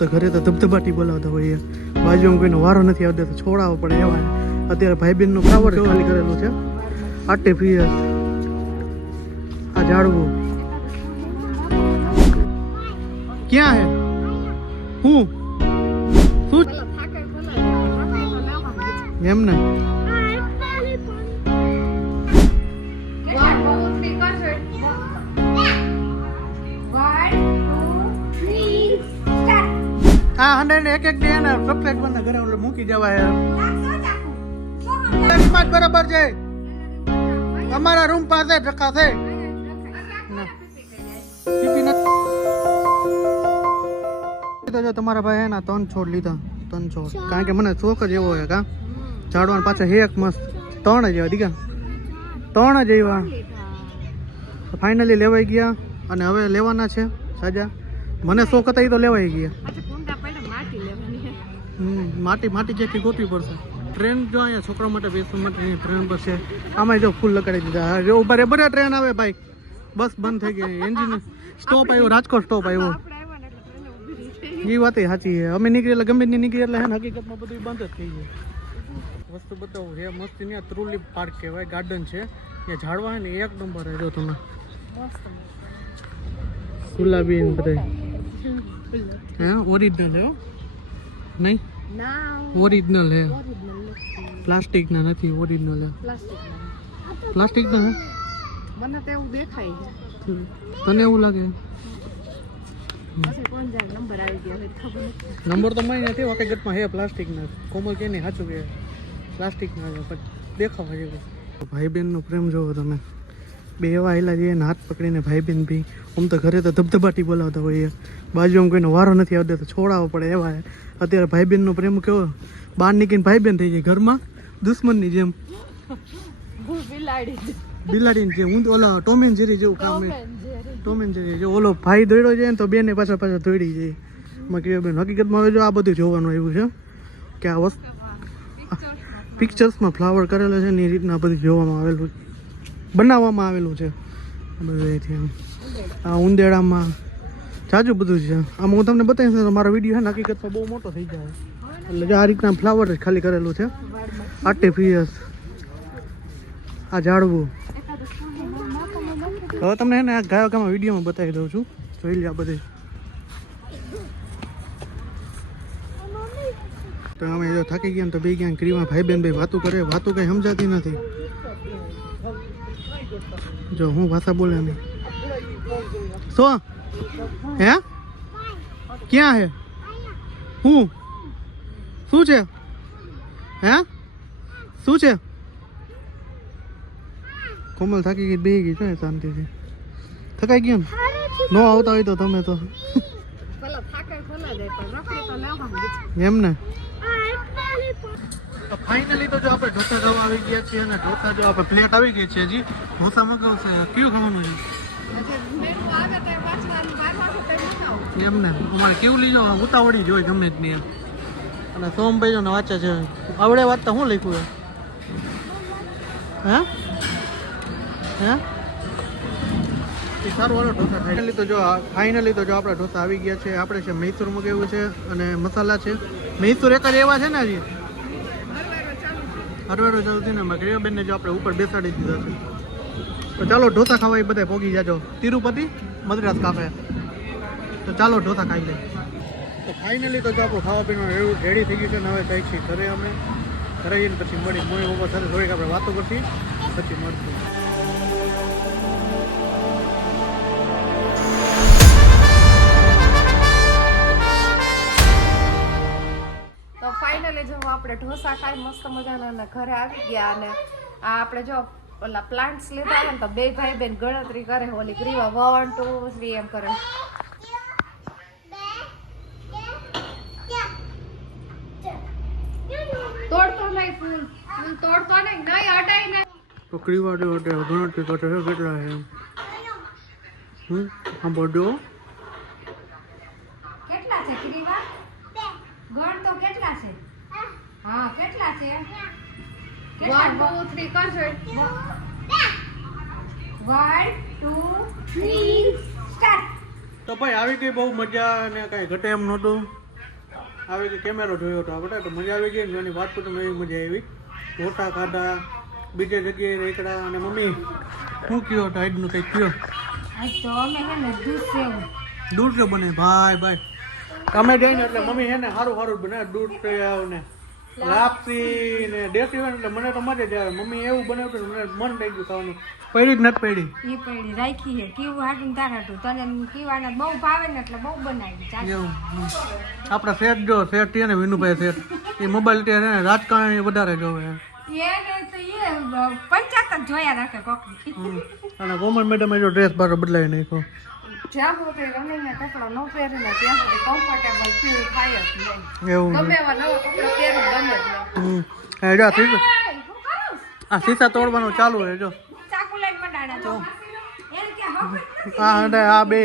તો ઘરે તો ધબધબાટી બોલાવતા હોઈએ, બાજુમાં કોઈનો વારો નથી આવતો તો છોડાવવો પડે એવા. અત્યારે ભાઈબેનનું ફ્લાવર ખાલી કરેલું છે આર્ટિફિશિયલ. આ ઝાડવું ક્યાં હે? હું શું એમ ને હા 100 એક એક દે ને સફેદ બંને ઘરે ઓલે મૂકી જવાય. બરાબર છે, અમારા રૂમ પાસે રખાશે. તો જો તમારા ભાઈ એના 3 છોડ લીધા, 3 છોડ, કારણ કે મને શોખ જ એવો હોય. કા ઝાડવાન પાછા એક મસ્ત 3 જ એવા દીકા, 3 જ એવા. ફાઇનલી લેવાઈ ગયા અને હવે લેવાના છે સાજા. મને શોખ હતા એ તો લેવાઈ ગયા. માટી જેટલી ગોતવી પડશે. ટ્રેન જો અહીંયા છોકરા માટે બેસવા માટે ટ્રેન પર છે. આમાં જો ફૂલ લગાડી દીધા. જો ઉભા રે બધા ટ્રેન આવે ભાઈ, બસ બંધ થઈ ગઈ. એન્જિન સ્ટોપ આવ્યો, રાજકોટ સ્ટોપ આવ્યો. એ વાત સાચી છે. અમે નીકળેલા ગમે તે નીકળી એટલે હકીકતમાં બધું બંધ જ થઈ જાય. વસ્તુ બતાવું હે મસ્ત. ત્યાં ટ્રુલી પાર્ક કહેવાય, ગાર્ડન છે. ત્યાં ઝાડવા હે ને એક નંબર હે. જો તમે ગુલાબી બધા હે ઓરિજિનલ હે નહીં? ઓરિજિનલ હે, પ્લાસ્ટિક ના નથી. ઓરિજિનલ હે, પ્લાસ્ટિક ના હે. મને તો એવું દેખાય છે. તને એવું લાગે? નંબર તો મને નથી હકીકતમાં હે પ્લાસ્ટિક ના. કોમલ કે નહીં સાચું કે પ્લાસ્ટિક ના છે, પણ દેખાવા જેવું. ભાઈ બહેન નો પ્રેમ જોવો તમે. બે એવા આયલા જઈએ ને હાથ પકડીને ભાઈ બહેન બી. આમ તો ઘરે તો ધબધબાટી બોલાવતા હોઈએ, બાજુમાં કોઈનો વારો નથી આવતો તો છોડાવવો પડે એવા. અત્યારે ભાઈ બહેનનો પ્રેમ કેવો, બહાર નીકળીને ભાઈ બહેન થઈ જાય, ઘરમાં દુશ્મનની જેમ. બિલાડીની જેમ. હું ઓલા ટોમ એન્ડ જેરી જેવું કામ. ટોમ એન્ડ જેરી જો ઓલો ભાઈ દોડ્યો જાય ને તો બેને પાછા દોડી જાય. માં કે બેન હકીકતમાં હવે જો આ બધું જોવાનું આવ્યું છે કે આ વસ્તુ પિક્ચર્સમાં ફ્લાવર કરેલો છે ને એ રીતના બધું જોવામાં આવેલું, બનાવવામાં આવેલું છે બધું અહીંથી. એમ આ ઉંદેડામાં જાજુ બધું છે. આમ હું તમને બતાવીશ તો મારો વિડીયો છે ને હકીકતમાં બહુ મોટો થઈ જાય. એટલે જો આ રીતના ફ્લાવર જ ખાલી કરેલું છે આર્ટિફિશિયલ. આ ઝાડવું હવે તમને એને આ ગાયકામાં વિડીયોમાં બતાવી દઉં છું. જોઈ લે આ બધી. તો અમે જો થાકી ગયા તો બે ગયા ક્રીમાં ભાઈ બેન ભાઈ વાતું કરે. વાતું કઈ સમજાતી નથી. જો હું ભાષા બોલે નહીં. શું હે? ક્યાં હે? હું શું છે? હે શું છે? કોમલ થાકી ગઈ, બેહી ગઈ છે શાંતિથી. થકાઈ ગયો ને? ન આવતા હોય તો તમે તો એમ ને. ફાઇનલી તો જો આપણે ઢોસા ખાવા આવી ગયા છીએ અને ઢોસા જો આપણે પ્લેટ આવી ગઈ છે. હજી ઢોસા મગાવશે. કયું ખાવાનું છે એમ ને? અમારે કેવું લીધો ઉતાવળી જોઈ ગમે જ નહીં. અને સોમભાઈ જો ને વાંચે છે. આવડે વાંચતા શું લખ્યું હે? હે સારું વાળો ઢોસા ફાઇનલી તો જો આપણે ઢોસા આવી ગયા છે. આપણે છે મૈસૂર મગાવ્યું છે અને મસાલા છે. મૈસૂર એક જ એવા છે ને હજી હરવેરો ચાલુ થઈને ગ્રેવાબેનને જો આપણે ઉપર બેસાડી દીધા છે. તો ચાલો ઢોસા ખાવા એ બધા પહોંચી જાજો તિરુપતિ મદ્રાસ કાફે. તો ચાલો ઢોસા ખાઈ લઈએ. તો ફાઇનલી તો જો આપણું ખાવા પીવાનું રેડી થઈ ગયું છે ને હવે કંઈક છીએ ઘરે. અમે ઘરે જઈને પછી મળી મોઈ પપ્પા સાથે થોડીક આપણે વાતો કરતી પછી મળશું. ફાઇનલી જો આપણે ઢોસા ખાઈ મસ્ત મજાના અને ઘરે આવી ગયા. અને આ આપણે જો ઓલા પ્લાન્ટ્સ લીધા ને તો બે ભાઈ બેન ગણતરી કરે. ઓલી ગ્રીવા 1 2 3 એમ કરે. તોડતો નહીં ફૂલ તોડતો નહીં હટાઈ ને તો ગ્રીવા ગણતરી કરે છે કેટલા છે. હા બોડો કેટલા છે ગ્રીવા? ગણ તો કેટલા છે? હા કેટલા છે? 1 2 3 કરજો. 1 2 3 સ્ટાર્ટ. તો ભાઈ આવી ગઈ બહુ મજા અને કાંઈ ઘટે એમ નહોતું. આવી ગઈ કેમેરો જોયો હતો આપણે તો મજા આવી ગઈ ને એની વાત પૂછો એવી મજા આવી ગોટા ખાધા બીજે જગ્યાએ રેકડા અને મમ્મી શું કયો હતો આજનું કંઈક કયો આજ તો અમે હે ને દૂધ છે બને ભાઈ અમે જઈને એટલે મમ્મી હે ને સારું બનાવે દૂધ સેવ ને લાપસી ને દેશી હોય ને એટલે મને તો મજા જ આવે મમ્મી એવું બનાવ્યું મને મન થઈ ગયું ખાવાનું પડી જ નથી પડી એ પડી રાખી છે કીવું હાટું તાર હાટું તને કીવાના બહુ ભાવે ને એટલે બહુ બનાવી ચાલ એવું આપણા શેઠ જો શેઠ છે ને વિનુભાઈ શેઠ એ મોબાઈલ ત્યાં ને રાજકારણ વધારે જોવે એને તો એ પંચાયત જ જોયા રાખે કોકની અને કોમલ મેડમ જો ડ્રેસ બારો બદલાવી નાખ્યો જ્યાં સુધી રનિંગના કપડા ન પહેરીને ત્યાં સુધી કમ્ફર્ટેબલ ફીલ થાય જ નહીં એવું ગમે એવા નવા કપડા પહેરી ગમે જ નહીં જા આ સીસા તોડવાનું ચાલુ છે જો ચાકુ લઈને મંડાણા છો એને કે હા હંડે આ બે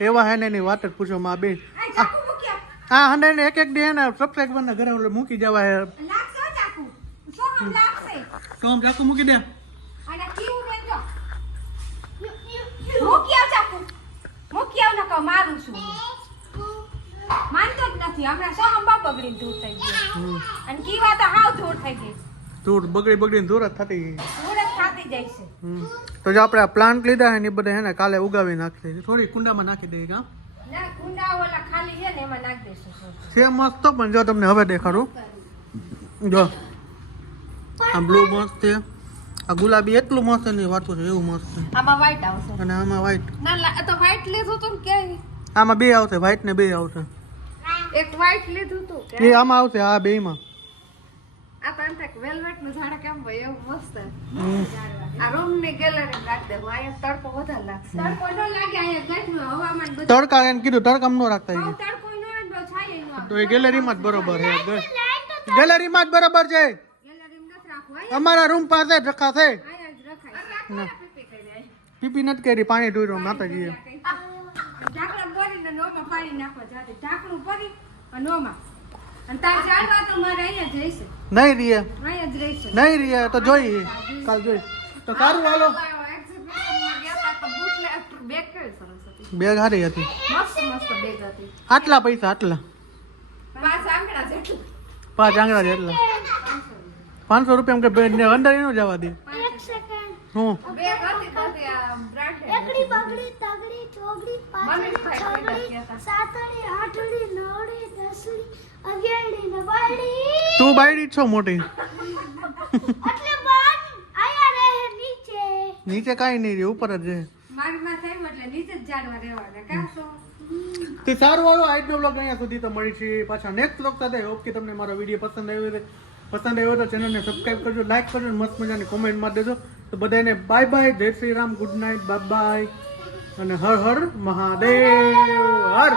એવા હે ને એની વાત જ પૂછો માં બે ચાકુ મૂક્યા હા હંડે ને એક દે ને સબસ્ક્રાઇબર ને ઘરે મૂકી જવા હે લાગશે ચાકુ સો હમ લાગશે તો આમ ચાકુ મૂકી દે અને કીવું બેન જો મૂક્યા ચાકુ મૂક્યા ન કો મારું છું માનતો જ નથી હમણાં સો હમ બગડીને દૂર થઈ ગયો અને કીવા તો હાવ દૂર થઈ ગઈ ધૂળ બગડીને ધૂળ જ થતી ગઈ દૂર જ થાતી જાય છે તો જો આપણે પ્લાન્ટ લીધા હે ને એ બધા હે ને કાલે ઉગાવી નાખી થોડી કુંડામાં નાખી દઈએ હા ના કુંડા ઓલા ખાલી છે ને એમાં નાખ દેશું છે મસ્ત પણ જો તમને હવે દેખાડું જો આ બ્લુ મસ્ત છે આ ગુલાબી એટલું મસ્ત નહીં વાતું છે એવું મસ્ત છે આમાં વ્હાઈટ આવશે અને આમાં વ્હાઈટ ના તો વ્હાઈટ લીધું તું કે આમાં બે આવશે વ્હાઈટ ને બે આવશે એક વ્હાઈટ લીધું તું કે એ આમાં આવશે આ બે માં આ તો અંતક વેલ્વેટ નું ઝાડ કેમ હોય એવું મસ્ત આ રૂમ ની ગેલેરી રાખ દે અહીંયા તડકો વધારે લાગશે તડકો ન લાગે અહીંયા ગાંઠનું હવામાન બધું તડકા એને કીધું તડકામ નો રાખતા બહુ તડકો ન હોય બહુ છાયે ન આવે તો એ ગેલેરીમાં જ બરોબર છે ગેલેરીમાં જ બરોબર છે ગેલેરી માં નથી રાખવું અમારા રૂમ પાસે જ રખાશે અહીંયા જ રખાય પીપી કરી દે પીપી નથી કરી પાણી ઢોળ્યો માતાજીએ ઢાંકણા ભરીને નોમાં પાણી નાખવા જાતે ઢાંકણું ભરી અને નોમાં અને તાર ચાલવા તો મારે અહીંયા જ રહેશે નહીં રીએ અહીંયા જ રહેશે નહીં રીએ તો જોઈએ કાલ જોઈ તો સારું હાલો એક્ઝિબિશનમાં ગયા તા તો બુટલેગ બેગ કેવી સરસ હતી બેગ હારી હતી મસ્ત બેગ હતી આટલા પૈસા આટલા 5 આંગળા જેટલું 5 આંગળા જેટલા 500 રૂપિયા કે અંદર એનું જવા દે હું બેગ હતી તો તે બ્રાન્ડેડ એકડી બગડી તગડી ચોગડી પાછડી છગડી સાતડી આઠડી નવડી દસડી અગિયારડી ને બારડી તું બાયડી જ છો મોટી એટલે બાર આયા રહે નીચે નીચે કાંઈ નહીં રે ઉપર જ રહે મારી માં થયું એટલે નીચે જ ઝાડવા રહેવાના કાં તો તે સારું વાળો આજનો બ્લોગ અહીંયા સુધી તો મળી છે પાછા નેક્સ્ટ બ્લોગ સાથે હોપ કે તમને મારો વિડીયો પસંદ આવ્યો તો ચેનલને સબસ્ક્રાઇબ કરજો લાઈક કરજો અને મસ્ત મજાની કોમેન્ટ મારી દેજો તો બધાને બાય બાય જય Shri Ram good night bye bye અને હર હર મહાદેવ હર